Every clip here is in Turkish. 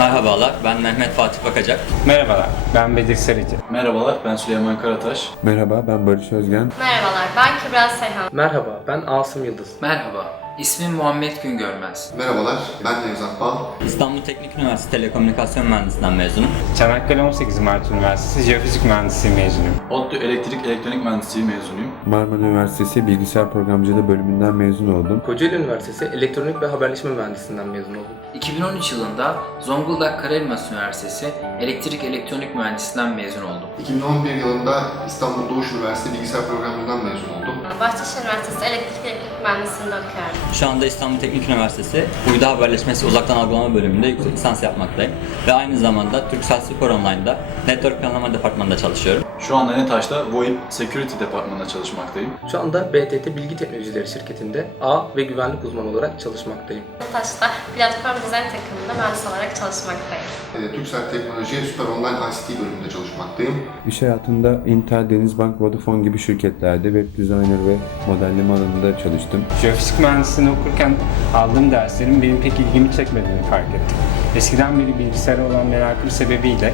Merhabalar, ben Mehmet Fatih Bakacak. Merhabalar, ben Bedir Sarıcı. Merhabalar, ben Süleyman Karataş. Merhaba ben Barış Özgen. Merhabalar, ben Kübra Seyhan. Merhaba, ben Asım Yıldız. Merhaba, ismim Muhammed Güngörmez. Merhabalar, ben Nevzat Bal. İstanbul Teknik Üniversitesi Telekomünikasyon Mühendisliğinden mezunum. Çanakkale 18 Mart Üniversitesi Jeofizik Mühendisliği mezunuyum. ODTÜ Elektrik Elektronik Mühendisliği mezunuyum. Marmara Üniversitesi Bilgisayar Programcılığı bölümünden mezun oldum. Kocaeli Üniversitesi Elektronik ve Haberleşme Mühendisliğinden mezun oldum. 2013 yılında Zonguldak Karayelması Üniversitesi Elektrik Elektronik Mühendisliğinden mezun oldum. 2011 yılında İstanbul Doğuş Üniversitesi Bilgisayar Programcılığından mezun oldum. Bahçeşehir Üniversitesi Elektrik Elektrik Mühendisliğinde okuyorum. Şu anda İstanbul Teknik Üniversitesi Uydu Haberleşmesi Uzaktan Algılama bölümünde yüksek lisans yapmaktayım. Ve aynı zamanda Turkcell Spor Online'da Network Planlama Departmanı'nda çalışıyorum. Şu anda NETAŞ'ta VoIP Security Departmanı'nda çalışmaktayım. Şu anda BTT Bilgi Teknolojileri şirketinde ağ ve güvenlik uzmanı olarak çalışmaktayım. Taş'ta platform dizayn takımında mühendis olarak çalışmaktayım. Ee, Türksel Teknoloji Süper Online ICT bölümünde çalışmaktayım. İş hayatında Intel, Denizbank, Vodafone gibi şirketlerde web designer ve modelleme alanında çalıştım. Jeofizik Mühendisliğini okurken aldığım derslerin benim pek ilgimi çekmediğini fark ettim. Eskiden beri bilgisayara olan merakım sebebiyle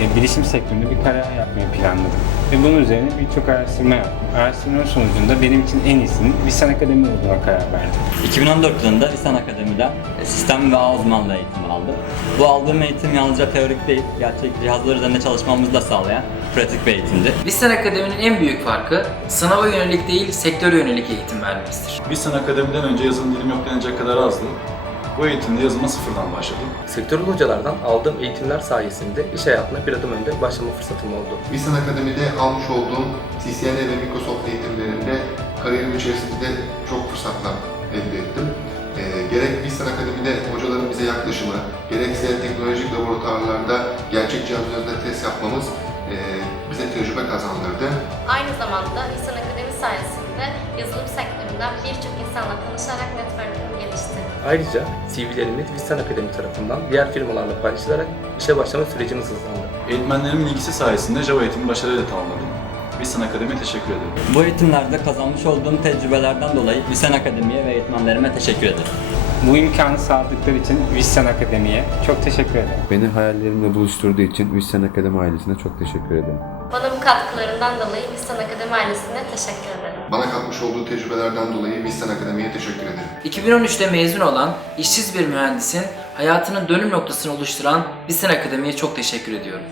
e, bilişim sektöründe bir kariyer yapmayı planladım. Ve bunun üzerine birçok araştırma yaptım. Araştırma sonucunda benim için en iyisinin Visan Akademi olduğuna karar verdim. 2014 yılında Lisan Akademi'den sistem ve ağ uzmanlığı eğitimi aldım. Bu aldığım eğitim yalnızca teorik değil, gerçek cihazlar üzerinde çalışmamızı da sağlayan pratik bir eğitimdi. Vissan Akademi'nin en büyük farkı sınava yönelik değil sektöre yönelik eğitim vermemizdir. Biz akademiden önce yazılım dilim yok denecek kadar azdı. Bu eğitimde yazılıma sıfırdan başladım. Sektörel hocalardan aldığım eğitimler sayesinde iş hayatına bir adım önde başlama fırsatım oldu. Visan Akademi'de almış olduğum CCNA ve Microsoft eğitimlerinde kariyerim içerisinde çok fırsatlar elde ettim. Ee, gerek Visan Akademi'de hocaların bize yaklaşımı, gerekse teknolojik laboratuvarlarda gerçek cihaz üzerinde test yapmamız e, bize tecrübe kazandırdı. Aynı zamanda Lisan Akademi sayesinde yazılım sektöründen birçok insanla tanışarak network'üm gelişti. Ayrıca CV'lerimiz Vissan Akademi tarafından diğer firmalarla paylaşılarak işe başlama sürecimiz hızlandı. Eğitmenlerimin ilgisi sayesinde Java eğitimi başarıyla tamamladım. Visan Akademi'ye teşekkür ederim. Bu eğitimlerde kazanmış olduğum tecrübelerden dolayı Lisan Akademi'ye ve eğitmenlerime teşekkür ederim. Bu imkanı sağladıkları için Visan Akademi'ye çok teşekkür ederim. Beni hayallerimle buluşturduğu için Vissen Akademi ailesine çok teşekkür ederim. Katkılarından dolayı Lisan Akademi ailesine teşekkür ederim. Bana katmış olduğu tecrübelerden dolayı Visan Akademi'ye teşekkür ederim. 2013'te mezun olan işsiz bir mühendisin hayatının dönüm noktasını oluşturan Vissan Akademi'ye çok teşekkür ediyorum.